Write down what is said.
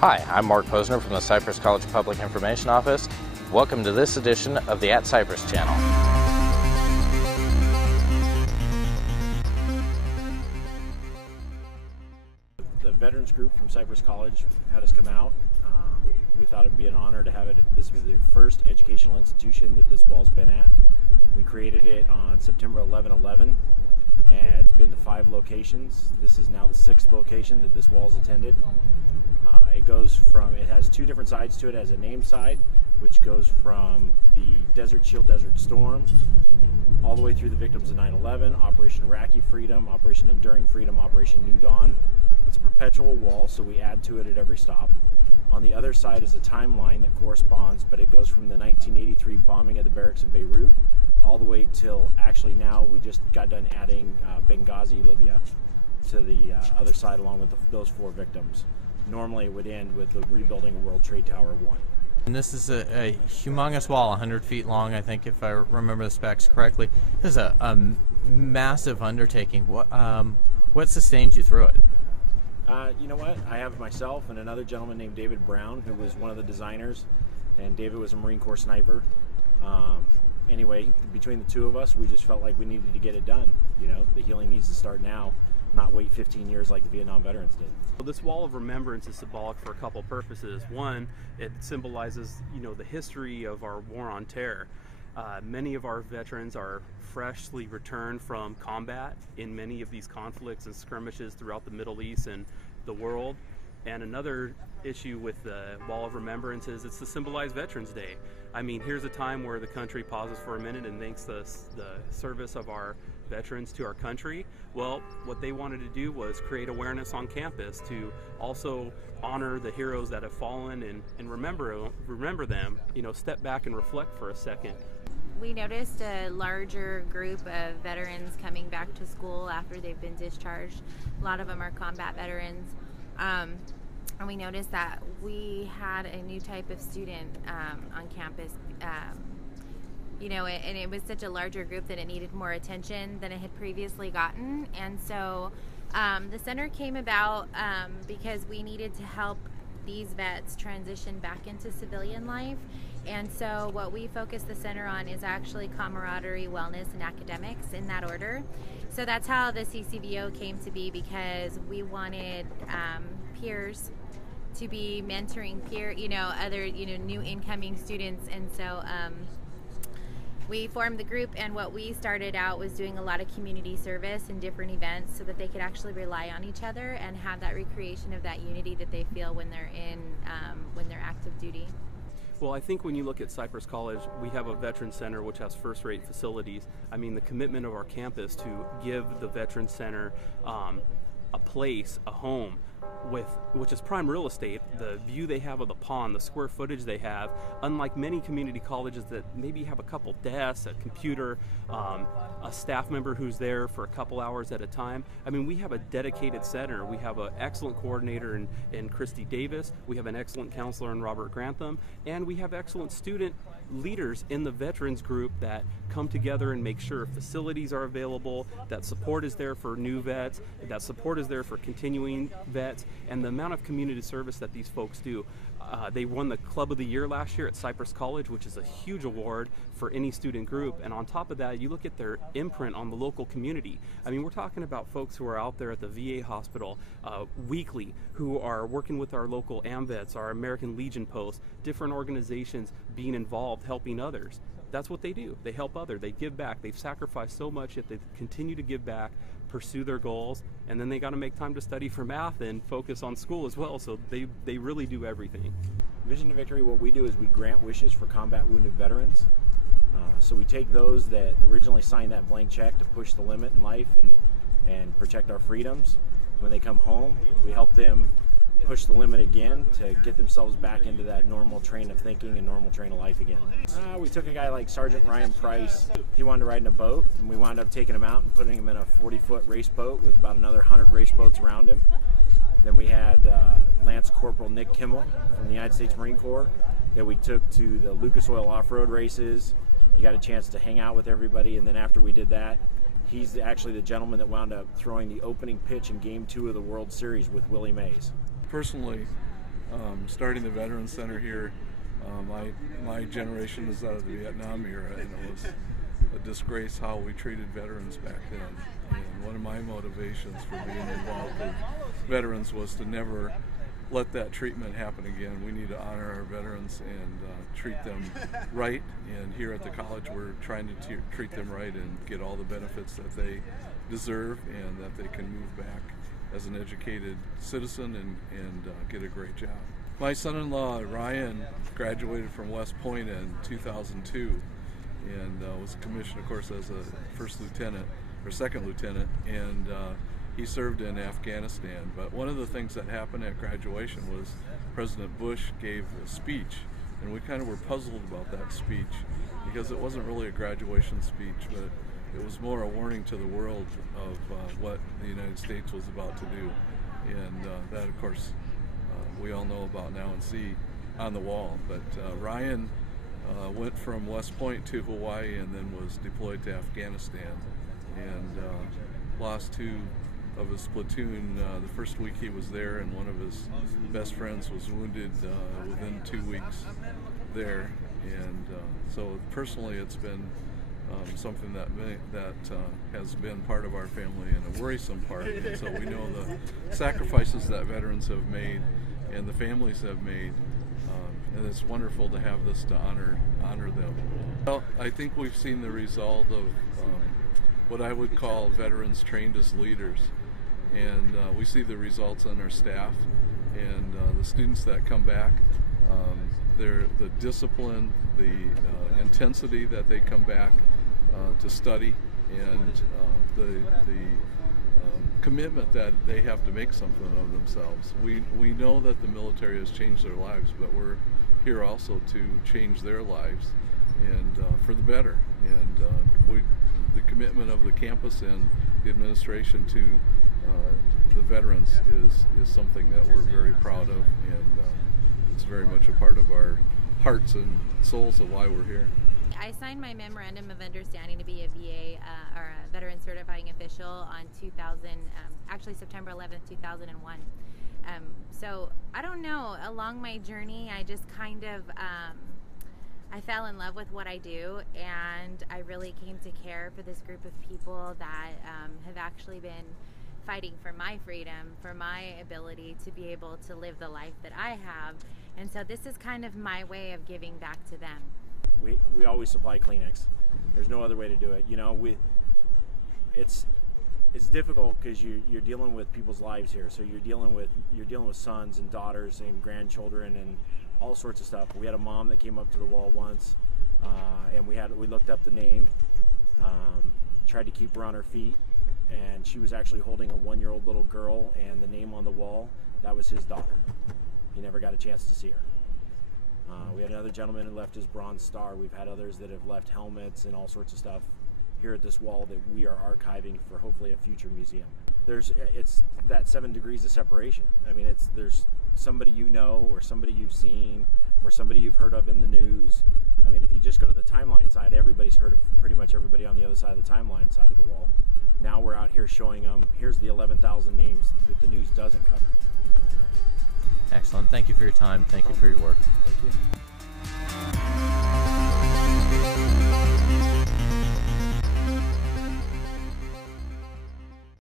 Hi, I'm Mark Posner from the Cypress College Public Information Office. Welcome to this edition of the At Cypress channel. The veterans group from Cypress College had us come out. We thought it'd be an honor to have it. This was the first educational institution that this wall's been at. We created it on September 11/11, and it's been to 5 locations. This is now the 6th location that this wall's attended. It has 2 different sides to it. It has a name side, which goes from the Desert Shield Desert Storm all the way through the victims of 9/11, Operation Iraqi Freedom, Operation Enduring Freedom, Operation New Dawn. It's a perpetual wall, so we add to it at every stop. On the other side is a timeline that corresponds, but it goes from the 1983 bombing of the barracks in Beirut all the way till actually now we just got done adding Benghazi, Libya to the other side along with those 4 victims. Normally it would end with the rebuilding of World Trade Tower 1. And this is a humongous wall, 100 feet long, I think, if I remember the specs correctly. This is a massive undertaking. What sustains you through it? You know what? I have myself and another gentleman named David Brown, who was one of the designers, and David was a Marine Corps sniper. Anyway, between the 2 of us, we just felt like we needed to get it done. You know, the healing needs to start now, not wait 15 years like the Vietnam veterans did. Well, this wall of remembrance is symbolic for a couple purposes. One, it symbolizes, the history of our war on terror. Many of our veterans are freshly returned from combat in many of these conflicts and skirmishes throughout the Middle East and the world. And another issue with the Wall of Remembrance is it's to symbolize Veterans Day. I mean, here's a time where the country pauses for a minute and thanks the service of our veterans to our country. Well, what they wanted to do was create awareness on campus to also honor the heroes that have fallen and remember them, step back and reflect for a second. We noticed a larger group of veterans coming back to school after they've been discharged. A lot of them are combat veterans. And we noticed that we had a new type of student on campus. And it was such a larger group that it needed more attention than it had previously gotten. And so the center came about because we needed to help these vets transition back into civilian life. And so what we focus the center on is actually camaraderie, wellness, and academics in that order. So that's how the CCVO came to be, because we wanted peers to be mentoring other new incoming students. And so we formed the group, and what we started out was doing a lot of community service and different events so that they could actually rely on each other and have that recreation of that unity that they feel when they're when they're active duty. Well, I think when you look at Cypress College, we have a Veterans Center which has first-rate facilities. I mean, the commitment of our campus to give the Veterans Center a place, a home, which is prime real estate, the view they have of the pond, the square footage they have, unlike many community colleges that maybe have a couple desks, a computer, a staff member who's there for a couple hours at a time. I mean, we have a dedicated center. We have an excellent coordinator in Christy Davis. We have an excellent counselor in Robert Grantham, and we have excellent student leaders in the veterans group that come together and make sure facilities are available, that support is there for new vets, that support is there for continuing vets, and the amount of community service that these folks do. They won the Club of the Year last year at Cypress College, which is a huge award for any student group. And on top of that, you look at their imprint on the local community. I mean, we're talking about folks who are out there at the VA hospital weekly, who are working with our local AMVETS, our American Legion posts, different organizations being involved, helping others. That's what they do. They help others. They give back. They've sacrificed so much, yet they continue to give back, pursue their goals, and then they got to make time to study for math and focus on school as well. So they really do everything. Vision to Victory, what we do is we grant wishes for combat wounded veterans. So we take those that originally signed that blank check to push the limit in life and protect our freedoms. When they come home, we help them push the limit again to get themselves back into that normal train of thinking and normal train of life again. We took a guy like Sergeant Ryan Price. He wanted to ride in a boat, and we wound up taking him out and putting him in a 40-foot race boat with about another 100 race boats around him. Then we had Lance Corporal Nick Kimmel from the United States Marine Corps that we took to the Lucas Oil off-road races. He got a chance to hang out with everybody, and then after we did that, he's actually the gentleman that wound up throwing the opening pitch in Game 2 of the World Series with Willie Mays. Personally, Starting the Veterans Center here, my generation is out of the Vietnam era, and it was a disgrace how we treated veterans back then. And one of my motivations for being involved with veterans was to never let that treatment happen again. We need to honor our veterans and treat them right, and here at the college we're trying to treat them right and get all the benefits that they deserve, and that they can move back as an educated citizen and get a great job. My son-in-law Ryan graduated from West Point in 2002 and was commissioned, of course, as a first lieutenant or second lieutenant, and he served in Afghanistan. But one of the things that happened at graduation was President Bush gave a speech, and we kind of were puzzled about that speech because it wasn't really a graduation speech, but it was more a warning to the world of what the United States was about to do. And that, of course, we all know about now and see on the wall. But Ryan went from West Point to Hawaii and then was deployed to Afghanistan, and lost two of his platoon the first week he was there, and one of his best friends was wounded within 2 weeks there. And so personally it's been something that has been part of our family, and a worrisome part. And so we know the sacrifices that veterans have made and the families have made, and it's wonderful to have this to honor them. Well, I think we've seen the result of what I would call veterans trained as leaders, and we see the results on our staff and the students that come back. The discipline, the intensity that they come back to study, and the commitment that they have to make something of themselves. We know that the military has changed their lives, but we're here also to change their lives, and for the better. And the commitment of the campus and the administration to the veterans is something that we're very proud of, and it's very much a part of our hearts and souls of why we're here. I signed my memorandum of understanding to be a VA or a veteran certifying official on September 11th, 2001. So I don't know, along my journey I just kind of I fell in love with what I do, and I really came to care for this group of people that have actually been fighting for my freedom, for my ability to be able to live the life that I have. And so this is kind of my way of giving back to them. We always supply Kleenex. There's no other way to do it. You know, it's difficult because you're dealing with people's lives here. So you're dealing with sons and daughters and grandchildren and all sorts of stuff. We had a mom that came up to the wall once, and we looked up the name, tried to keep her on her feet, and she was actually holding a 1-year-old little girl, and the name on the wall, that was his daughter. He never got a chance to see her. We had another gentleman who left his Bronze Star. We've had others that have left helmets and all sorts of stuff here at this wall that we are archiving for hopefully a future museum. It's that 7 degrees of separation. I mean, there's somebody you know, or somebody you've seen, or somebody you've heard of in the news. I mean, if you just go to the timeline side, everybody's heard of pretty much everybody on the other side of the timeline side of the wall. Now we're out here showing them, here's the 11,000 names that the news doesn't cover. Excellent. Thank you for your time. Thank you for your work. Thank you.